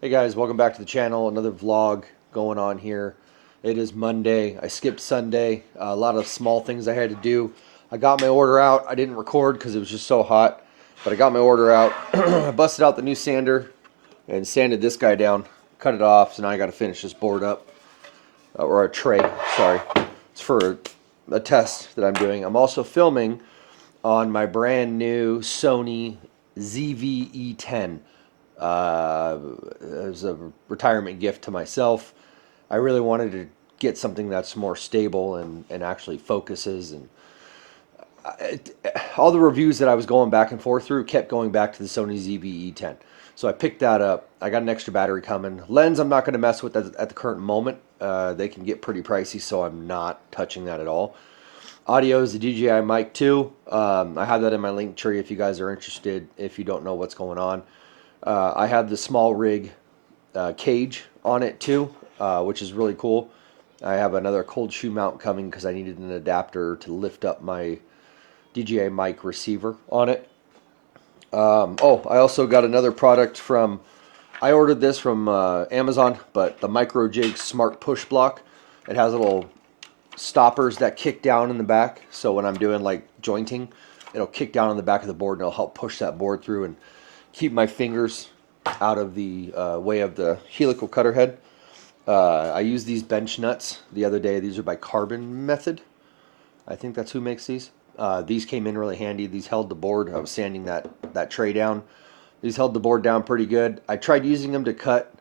Hey guys, welcome back to the channel. Another vlog going on here. It is Monday. I skipped Sunday. A lot of small things I had to do. I got my order out. I didn't record because it was just so hot, but I got my order out. I busted out the new sander and sanded this guy down, cut it off. So now I got to finish this board up, or a tray. Sorry, it's for a test that I'm doing. I'm also filming on my brand new Sony ZV-E10. As a retirement gift to myself. I really wanted to get something that's more stable and actually focuses. And all the reviews that I was going back and forth through kept going back to the Sony ZV-E10. So I picked that up. I got an extra battery coming. Lens I'm not going to mess with at the current moment. They can get pretty pricey, so I'm not touching that at all. Audio is the DJI Mic 2. I have that in my link tree if you guys are interested, if you don't know what's going on. I have the small rig cage on it too, which is really cool. I have another cold shoe mount coming because I needed an adapter to lift up my DJI mic receiver on it. Oh, I also got another product from, I ordered this from Amazon, but the MicroJig Smart Push Block. It has little stoppers that kick down in the back, so when I'm doing like jointing, it'll kick down on the back of the board and it'll help push that board through and keep my fingers out of the way of the helical cutter head. I used these bench nuts the other day. These are by Carbon Method. I think that's who makes these. These came in really handy. These held the board. I was sanding that tray down. These held the board down pretty good. I tried using them to cut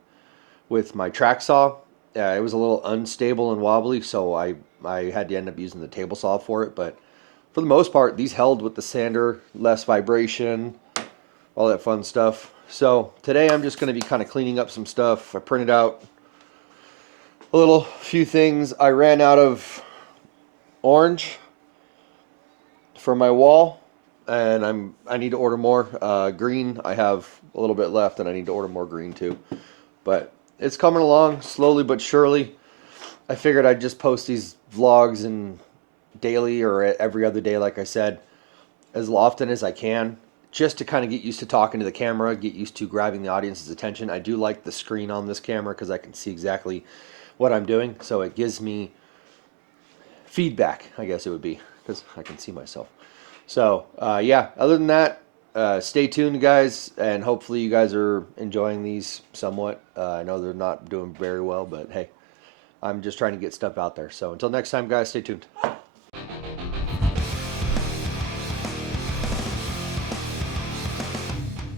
with my track saw. It was a little unstable and wobbly, so I had to end up using the table saw for it. But for the most part, these held with the sander, less vibration, all that fun stuff. So today I'm just going to be kind of cleaning up some stuff. I printed out a little few things. I ran out of orange for my wall, and I need to order more. Green, I have a little bit left, and I need to order more green too. But it's coming along slowly but surely. I figured I'd just post these vlogs and daily or every other day, like I said, as often as I can, just to kind of get used to talking to the camera, get used to grabbing the audience's attention. I do like the screen on this camera because I can see exactly what I'm doing, so it gives me feedback, I guess it would be, because I can see myself. So, yeah, other than that, stay tuned, guys, and hopefully you guys are enjoying these somewhat. I know they're not doing very well, but hey, I'm just trying to get stuff out there. So until next time, guys, stay tuned.